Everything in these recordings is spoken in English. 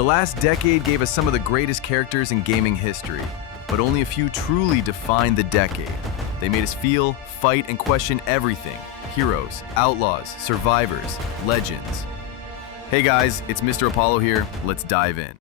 The last decade gave us some of the greatest characters in gaming history, but only a few truly defined the decade. They made us feel, fight, and question everything. Heroes, outlaws, survivors, legends. Hey guys, it's Mr. Apollo here. Let's dive in.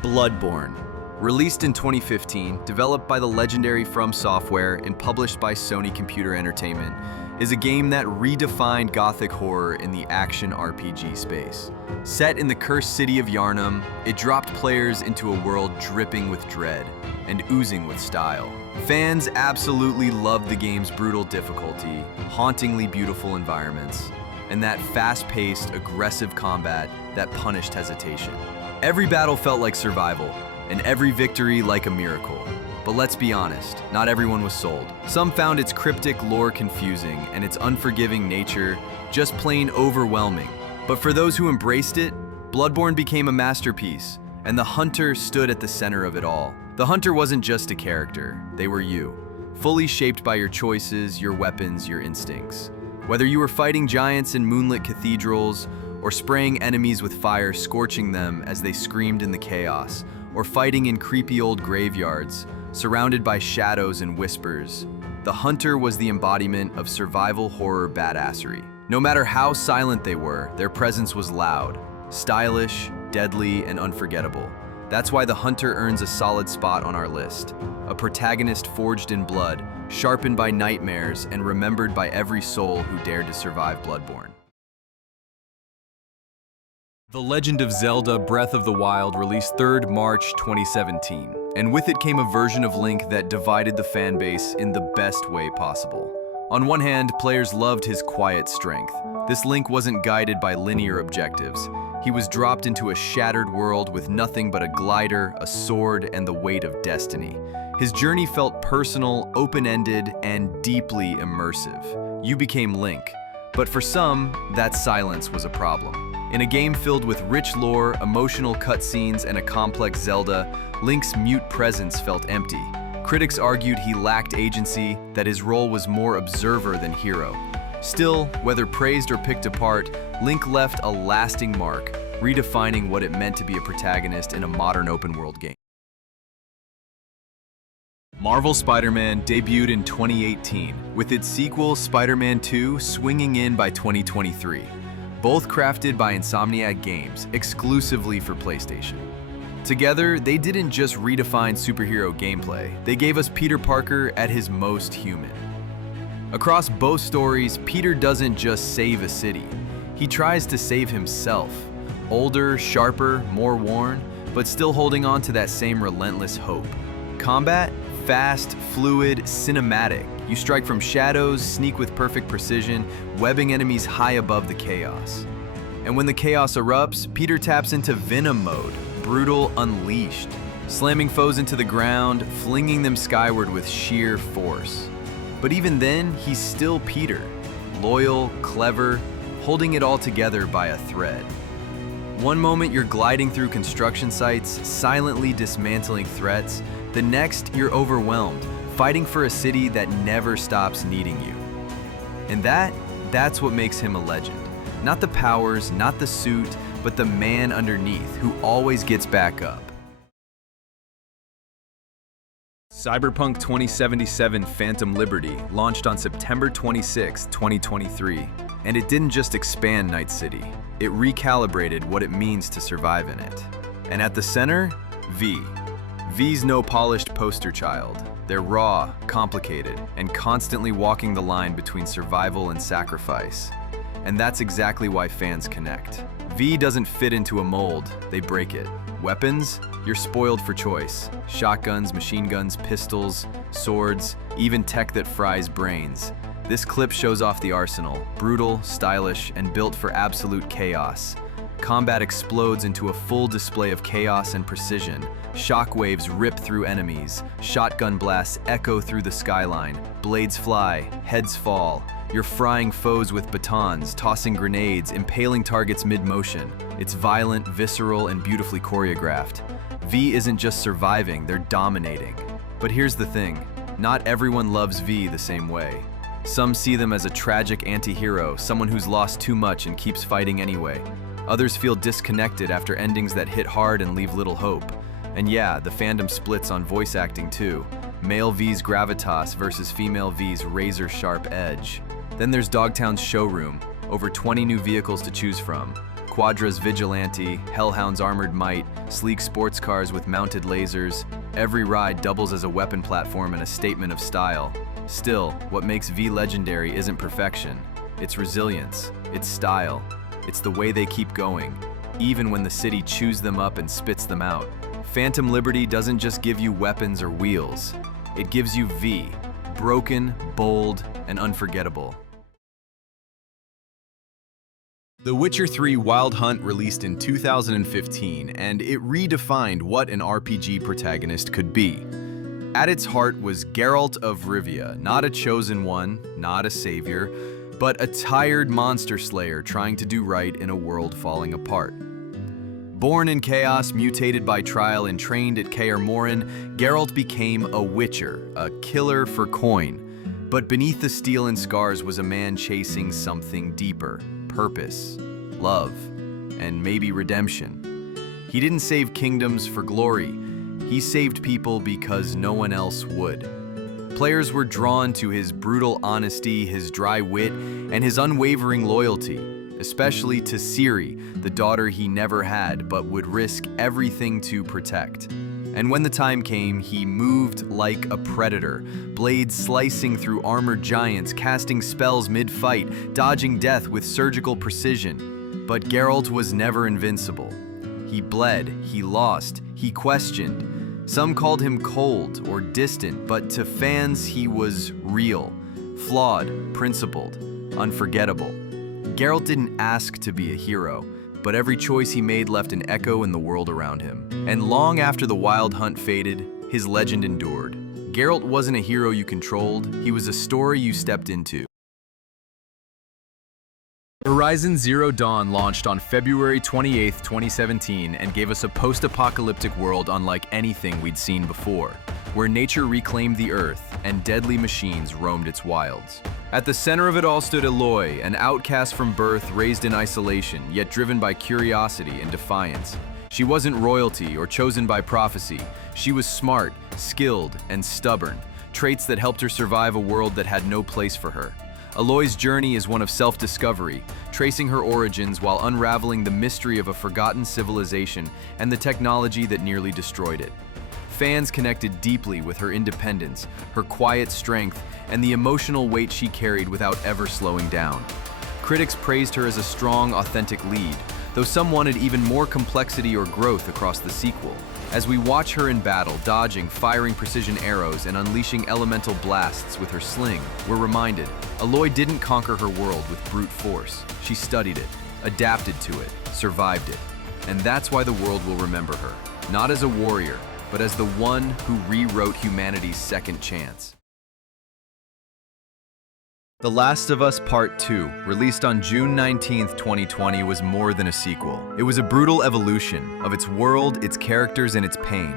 Bloodborne. Released in 2015, developed by the legendary From Software and published by Sony Computer Entertainment, is a game that redefined gothic horror in the action RPG space. Set in the cursed city of Yharnam, it dropped players into a world dripping with dread and oozing with style. Fans absolutely loved the game's brutal difficulty, hauntingly beautiful environments, and that fast-paced, aggressive combat that punished hesitation. Every battle felt like survival, and every victory like a miracle. But let's be honest, not everyone was sold. Some found its cryptic lore confusing and its unforgiving nature just plain overwhelming. But for those who embraced it, Bloodborne became a masterpiece, and the Hunter stood at the center of it all. The Hunter wasn't just a character, they were you, fully shaped by your choices, your weapons, your instincts. Whether you were fighting giants in moonlit cathedrals, or spraying enemies with fire, scorching them as they screamed in the chaos, or fighting in creepy old graveyards, surrounded by shadows and whispers, the Hunter was the embodiment of survival horror badassery. No matter how silent they were, their presence was loud, stylish, deadly, and unforgettable. That's why the Hunter earns a solid spot on our list. A protagonist forged in blood, sharpened by nightmares, and remembered by every soul who dared to survive Bloodborne. The Legend of Zelda Breath of the Wild released 3rd March 2017, and with it came a version of Link that divided the fanbase in the best way possible. On one hand, players loved his quiet strength. This Link wasn't guided by linear objectives. He was dropped into a shattered world with nothing but a glider, a sword, and the weight of destiny. His journey felt personal, open-ended, and deeply immersive. You became Link, but for some, that silence was a problem. In a game filled with rich lore, emotional cutscenes, and a complex Zelda, Link's mute presence felt empty. Critics argued he lacked agency, that his role was more observer than hero. Still, whether praised or picked apart, Link left a lasting mark, redefining what it meant to be a protagonist in a modern open-world game. Marvel Spider-Man debuted in 2018, with its sequel Spider-Man 2 swinging in by 2023. Both crafted by Insomniac Games, exclusively for PlayStation. Together, they didn't just redefine superhero gameplay, they gave us Peter Parker at his most human. Across both stories, Peter doesn't just save a city, he tries to save himself. Older, sharper, more worn, but still holding on to that same relentless hope. Combat? Fast, fluid, cinematic. You strike from shadows, sneak with perfect precision, webbing enemies high above the chaos. And when the chaos erupts, Peter taps into Venom mode, brutal, unleashed, slamming foes into the ground, flinging them skyward with sheer force. But even then, he's still Peter, loyal, clever, holding it all together by a thread. One moment you're gliding through construction sites, silently dismantling threats. The next, you're overwhelmed, fighting for a city that never stops needing you. And that's what makes him a legend. Not the powers, not the suit, but the man underneath who always gets back up. Cyberpunk 2077 Phantom Liberty launched on September 26, 2023, and it didn't just expand Night City, it recalibrated what it means to survive in it. And at the center, V. V's no polished poster child. They're raw, complicated, and constantly walking the line between survival and sacrifice. And that's exactly why fans connect. V doesn't fit into a mold, they break it. Weapons? You're spoiled for choice. Shotguns, machine guns, pistols, swords, even tech that fries brains. This clip shows off the arsenal, brutal, stylish, and built for absolute chaos. Combat explodes into a full display of chaos and precision. Shockwaves rip through enemies. Shotgun blasts echo through the skyline. Blades fly, heads fall. You're frying foes with batons, tossing grenades, impaling targets mid-motion. It's violent, visceral, and beautifully choreographed. V isn't just surviving, they're dominating. But here's the thing, not everyone loves V the same way. Some see them as a tragic anti-hero, someone who's lost too much and keeps fighting anyway. Others feel disconnected after endings that hit hard and leave little hope. And yeah, the fandom splits on voice acting too. Male V's gravitas versus female V's razor-sharp edge. Then there's Dogtown's showroom, over 20 new vehicles to choose from. Quadra's Vigilante, Hellhound's Armored Might, sleek sports cars with mounted lasers. Every ride doubles as a weapon platform and a statement of style. Still, what makes V legendary isn't perfection. It's resilience, it's style, it's the way they keep going, even when the city chews them up and spits them out. Phantom Liberty doesn't just give you weapons or wheels. It gives you V, broken, bold, and unforgettable. The Witcher 3 Wild Hunt released in 2015, and it redefined what an RPG protagonist could be. At its heart was Geralt of Rivia, not a chosen one, not a savior, but a tired monster slayer trying to do right in a world falling apart. Born in chaos, mutated by trial, and trained at Kaer Morhen, Geralt became a Witcher, a killer for coin. But beneath the steel and scars was a man chasing something deeper. Purpose, love, and maybe redemption. He didn't save kingdoms for glory. He saved people because no one else would. Players were drawn to his brutal honesty, his dry wit, and his unwavering loyalty, especially to Ciri, the daughter he never had but would risk everything to protect. And when the time came, he moved like a predator, blades slicing through armored giants, casting spells mid-fight, dodging death with surgical precision. But Geralt was never invincible. He bled, he lost, he questioned. Some called him cold or distant, but to fans he was real, flawed, principled, unforgettable. Geralt didn't ask to be a hero, but every choice he made left an echo in the world around him. And long after the Wild Hunt faded, his legend endured. Geralt wasn't a hero you controlled, he was a story you stepped into. Horizon Zero Dawn launched on February 28, 2017, and gave us a post-apocalyptic world unlike anything we'd seen before, where nature reclaimed the Earth and deadly machines roamed its wilds. At the center of it all stood Aloy, an outcast from birth, raised in isolation, yet driven by curiosity and defiance. She wasn't royalty or chosen by prophecy. She was smart, skilled, and stubborn, traits that helped her survive a world that had no place for her. Aloy's journey is one of self-discovery, tracing her origins while unraveling the mystery of a forgotten civilization and the technology that nearly destroyed it. Fans connected deeply with her independence, her quiet strength, and the emotional weight she carried without ever slowing down. Critics praised her as a strong, authentic lead, though some wanted even more complexity or growth across the sequel. As we watch her in battle, dodging, firing precision arrows, and unleashing elemental blasts with her sling, we're reminded, Aloy didn't conquer her world with brute force. She studied it, adapted to it, survived it. And that's why the world will remember her, not as a warrior, but as the one who rewrote humanity's second chance. The Last of Us Part 2, released on June 19, 2020, was more than a sequel. It was a brutal evolution of its world, its characters, and its pain.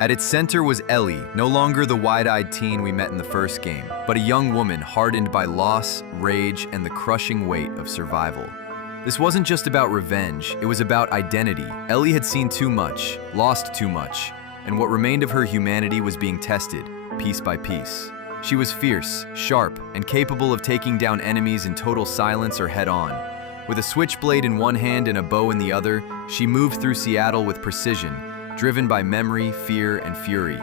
At its center was Ellie, no longer the wide-eyed teen we met in the first game, but a young woman hardened by loss, rage, and the crushing weight of survival. This wasn't just about revenge, it was about identity. Ellie had seen too much, lost too much, and what remained of her humanity was being tested, piece by piece. She was fierce, sharp, and capable of taking down enemies in total silence or head-on. With a switchblade in one hand and a bow in the other, she moved through Seattle with precision, driven by memory, fear, and fury.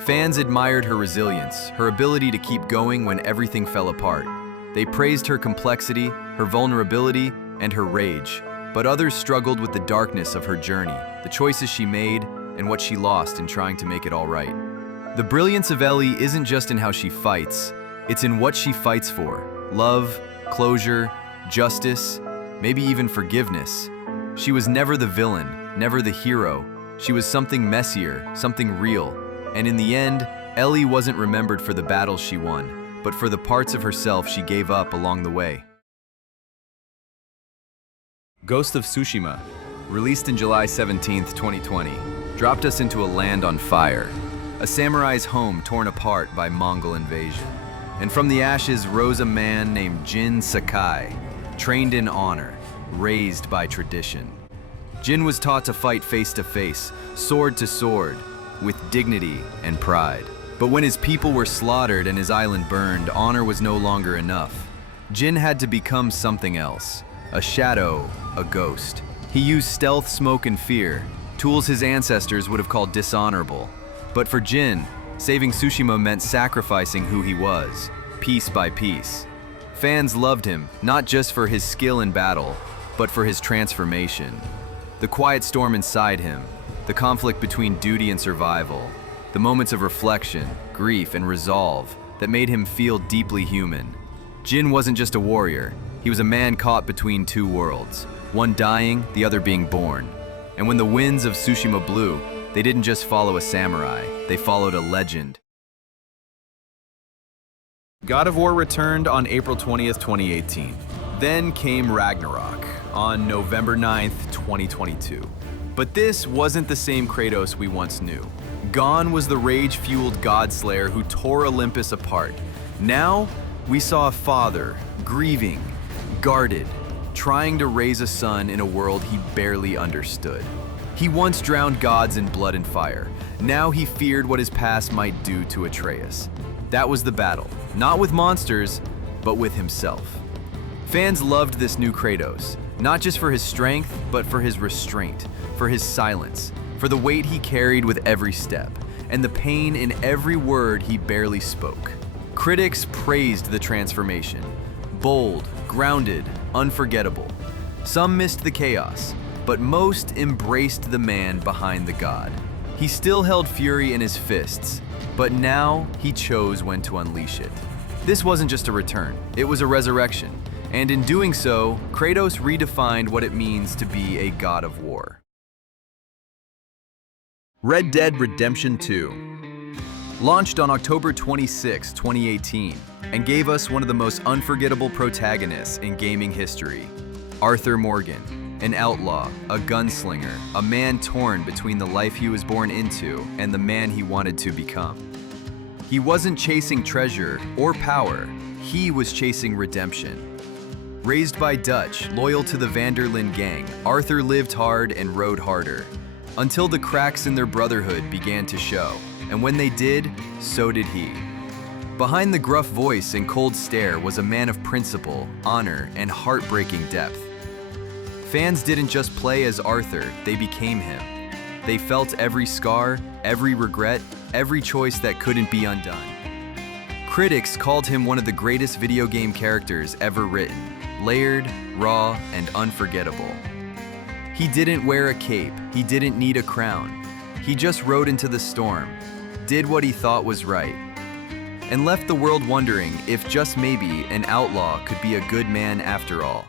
Fans admired her resilience, her ability to keep going when everything fell apart. They praised her complexity, her vulnerability, and her rage. But others struggled with the darkness of her journey, the choices she made, and what she lost in trying to make it all right. The brilliance of Ellie isn't just in how she fights, it's in what she fights for. Love, closure, justice, maybe even forgiveness. She was never the villain, never the hero. She was something messier, something real. And in the end, Ellie wasn't remembered for the battles she won, but for the parts of herself she gave up along the way. Ghost of Tsushima, released in July 17, 2020, dropped us into a land on fire. A samurai's home torn apart by Mongol invasion. And from the ashes rose a man named Jin Sakai, trained in honor, raised by tradition. Jin was taught to fight face to face, sword to sword, with dignity and pride. But when his people were slaughtered and his island burned, honor was no longer enough. Jin had to become something else, a shadow, a ghost. He used stealth, smoke, and fear, tools his ancestors would have called dishonorable. But for Jin, saving Tsushima meant sacrificing who he was, piece by piece. Fans loved him, not just for his skill in battle, but for his transformation. The quiet storm inside him, the conflict between duty and survival, the moments of reflection, grief, and resolve that made him feel deeply human. Jin wasn't just a warrior, he was a man caught between two worlds, one dying, the other being born. And when the winds of Tsushima blew, they didn't just follow a samurai, they followed a legend. God of War returned on April 20th, 2018. Then came RAGNARÖK on November 9th, 2022. But this wasn't the same Kratos we once knew. Gone was the rage-fueled godslayer who tore Olympus apart. Now, we saw a father, grieving, guarded, trying to raise a son in a world he barely understood. He once drowned gods in blood and fire. Now he feared what his past might do to Atreus. That was the battle, not with monsters, but with himself. Fans loved this new Kratos, not just for his strength, but for his restraint, for his silence, for the weight he carried with every step, and the pain in every word he barely spoke. Critics praised the transformation. Bold, grounded, unforgettable. Some missed the chaos, but most embraced the man behind the god. He still held fury in his fists, but now he chose when to unleash it. This wasn't just a return, it was a resurrection. And in doing so, Kratos redefined what it means to be a god of war. Red Dead Redemption 2 launched on October 26, 2018, and gave us one of the most unforgettable protagonists in gaming history. Arthur Morgan, an outlaw, a gunslinger, a man torn between the life he was born into and the man he wanted to become. He wasn't chasing treasure or power, he was chasing redemption. Raised by Dutch, loyal to the Vanderlyn gang, Arthur lived hard and rode harder, until the cracks in their brotherhood began to show, and when they did, so did he. Behind the gruff voice and cold stare was a man of principle, honor, and heartbreaking depth. Fans didn't just play as Arthur, they became him. They felt every scar, every regret, every choice that couldn't be undone. Critics called him one of the greatest video game characters ever written, layered, raw, and unforgettable. He didn't wear a cape, he didn't need a crown. He just rode into the storm, did what he thought was right, and left the world wondering if just maybe an outlaw could be a good man after all.